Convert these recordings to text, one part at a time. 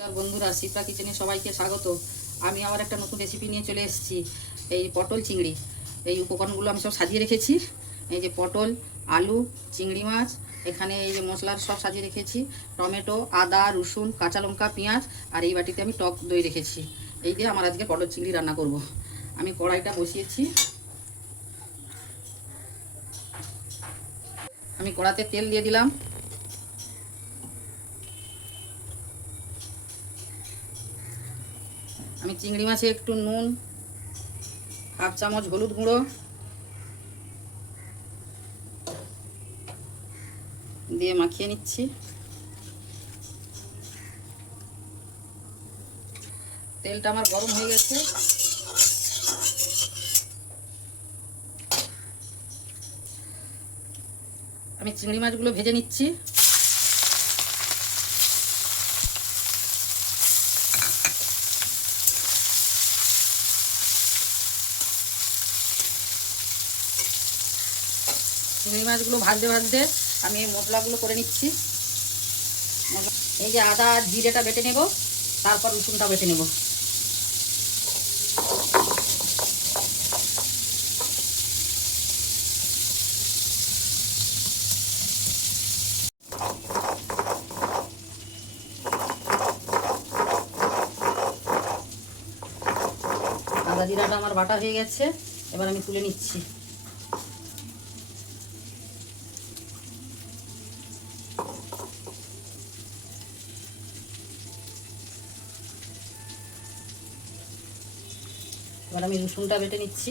নমস্কার বন্ধুরা, শিপ্রা কিচেনে সবাইকে স্বাগত। আমি আবার একটা নতুন রেসিপি নিয়ে চলে এসেছি। এই পটল চিংড়ি, এই উপকরণগুলো আমি সব সাজিয়ে রেখেছি। এই যে পটল, আলু, চিংড়ি মাছ, এখানে এই যে মশলার সব সাজিয়ে রেখেছি, টমেটো, আদা, রসুন, কাঁচা লঙ্কা, পেঁয়াজ, আর এই বাটিতে আমি টক দই রেখেছি। এই দিয়ে আমার আজকে পটল চিংড়ি রান্না করব। আমি কড়াইটা বসিয়েছি। আমি কড়াতে তেল দিয়ে দিলাম। আমি চিংড়ি মাছে একটু নুন, হাফ চামচ হলুদ গুঁড়ো দিয়ে মাখিয়ে নিচ্ছি। তেলটা আমার গরম হয়ে গেছে। আমি চিংড়ি মাছগুলো ভেজে নিচ্ছি। চিংড়ি মাছগুলো ভাজতে ভাজতে আমি এই মশলাগুলো করে নিচ্ছি। এই যে আদা জিরেটা বেটে নেব, তারপর রসুনটা বেটে নেব। আদা জিরাটা আমার বাটা হয়ে গেছে, এবার আমি তুলে নিচ্ছি। এবার আমি রসুনটা বেটে নিচ্ছি।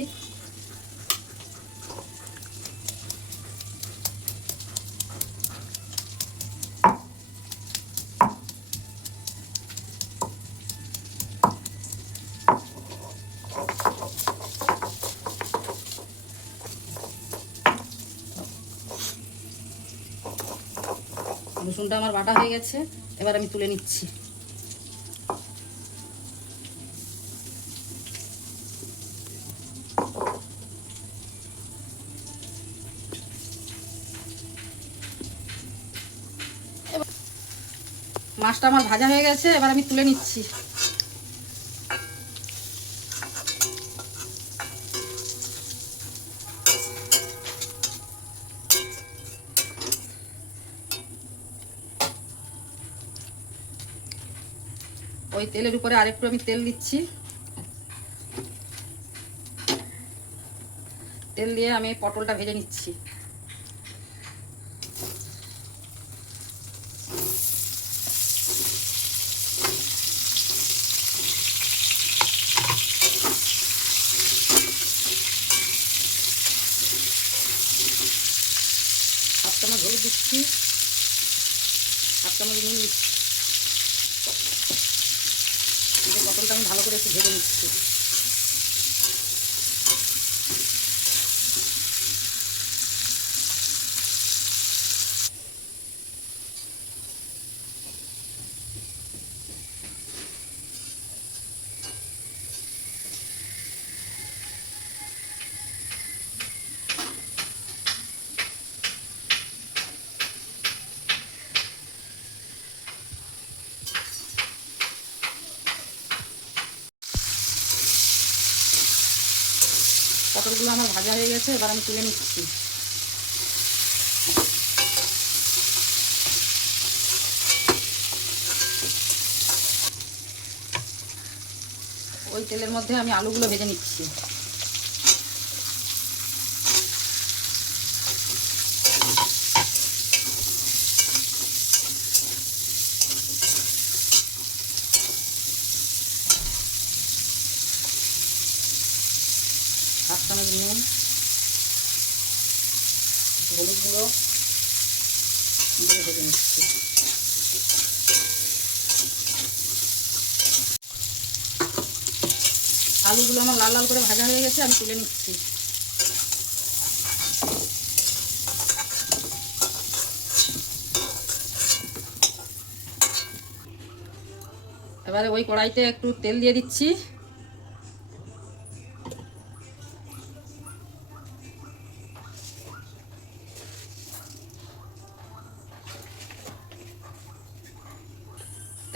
রসুনটা আমার বাটা হয়ে গেছে, এবার আমি তুলে নিচ্ছি। মাছটা আমার ভাজা হয়ে গেছে, এবার আমি তুলে নিচ্ছি। ওই তেলের উপরে আরেকটু আমি তেল দিচ্ছি। তেল দিয়ে আমি পটলটা ভেজে নিচ্ছি। হাফ চামচ হলুদ দিচ্ছি, হাফ চামচ নুন দিচ্ছি। পটলটা আমি ভালো করে একটু ভেজে নিচ্ছি। পটলগুলো আমার ভাজা হয়ে গেছে, এবার আমি তুলে নিচ্ছি। ওই তেলের মধ্যে আমি আলুগুলো ভেজে নিচ্ছি। হাফ চামচ নুন, হলুদ গুঁড়ো দিয়ে ভেজে নিচ্ছি। আলুগুলো আমার লাল লাল করে ভাজা হয়ে গেছে, আমি তুলে নিচ্ছি। এবারে ওই কড়াইতে একটু তেল দিয়ে দিচ্ছি।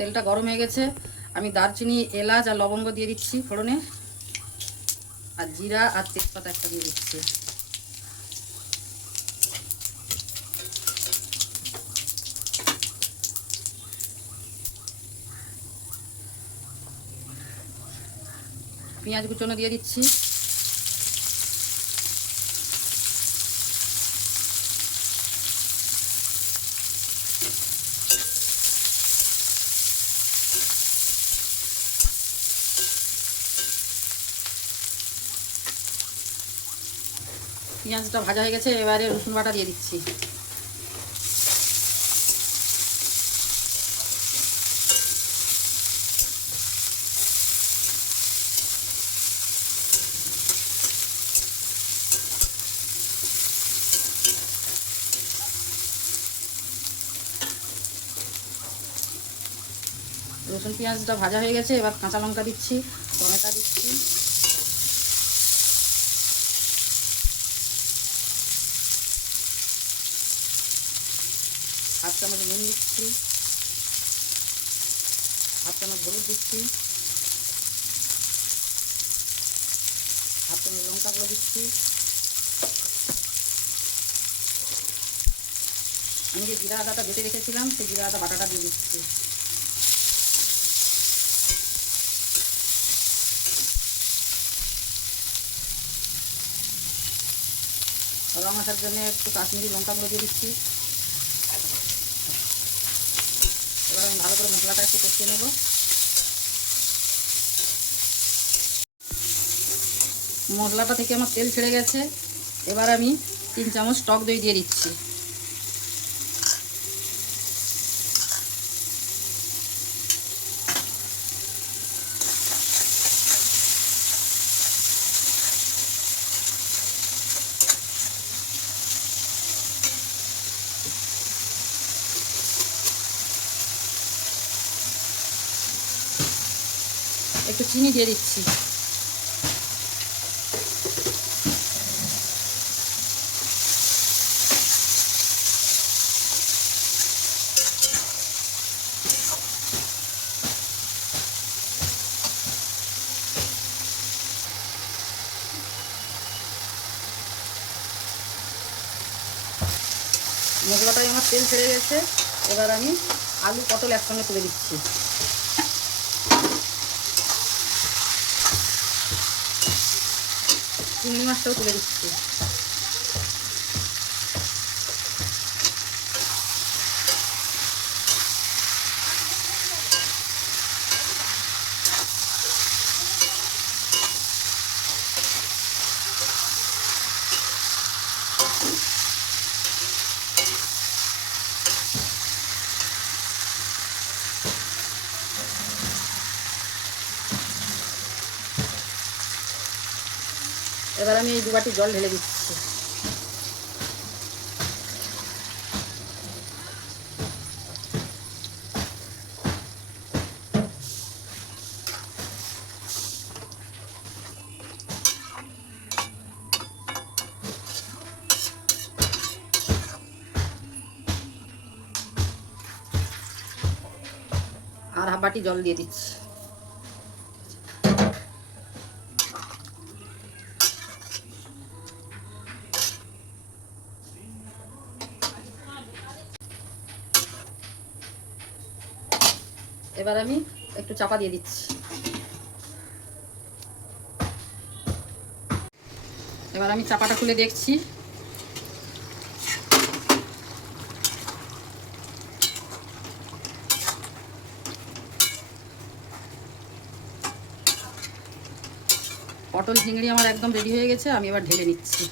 তেলটা গরম হয়ে গেছে, আমি দারচিনি, এলাচ আর লবঙ্গ দিয়ে দিচ্ছি ফোড়নে, আর জিরা আর তেজপাতা একটা দিয়ে দিচ্ছি। পেঁয়াজ কুচনো দিয়ে দিচ্ছি। পেঁয়াজটা ভাজা হয়ে গেছে, এবারে রসুন বাটা দিয়ে দিচ্ছি। রসুন পেঁয়াজটা ভাজা হয়ে গেছে, এবার কাঁচা লঙ্কা দিচ্ছি, টমেটো দিচ্ছি, হাফ চামচ নুন দিচ্ছি, হাফ চামচ হলুদ দিচ্ছি, হাফ চামচ লঙ্কা গুঁড়ো দিচ্ছি। আমি যে জিরা আদাটা বেটে রেখেছিলাম সেই জিরা আদা বাটাটা দিয়ে দিচ্ছি। রং আসার জন্য একটু কাশ্মীরি লঙ্কা গুঁড়ো দিয়ে দিচ্ছি। এবার আমি ভালো করে মশলাটা একটু কষিয়ে নেব। মশলাটা থেকে আমার তেল ছেড়ে গেছে, এবার আমি 3 চামচ টক দই দিয়ে দিচ্ছি। একটু চিনি দিয়ে দিচ্ছি। মশলাটাই আমার তেল ছেড়ে গেছে, এবার আমি আলু পটল একসঙ্গে তুলে দিচ্ছি। চিংড়ি মাছটাও তুলে দিচ্ছি। এবার আমি এই 2 বাটি জল ঢেলে দিচ্ছি। আর হাফ বাটি জল দিয়ে দিচ্ছি। এবার আমি একটু চাপা দিয়ে দিচ্ছি। এবার আমি চাপাটা খুলে দেখছি। পটল চিংড়ি আমার একদম রেডি হয়ে গেছে, আমি এবার ঢেলে নিচ্ছি।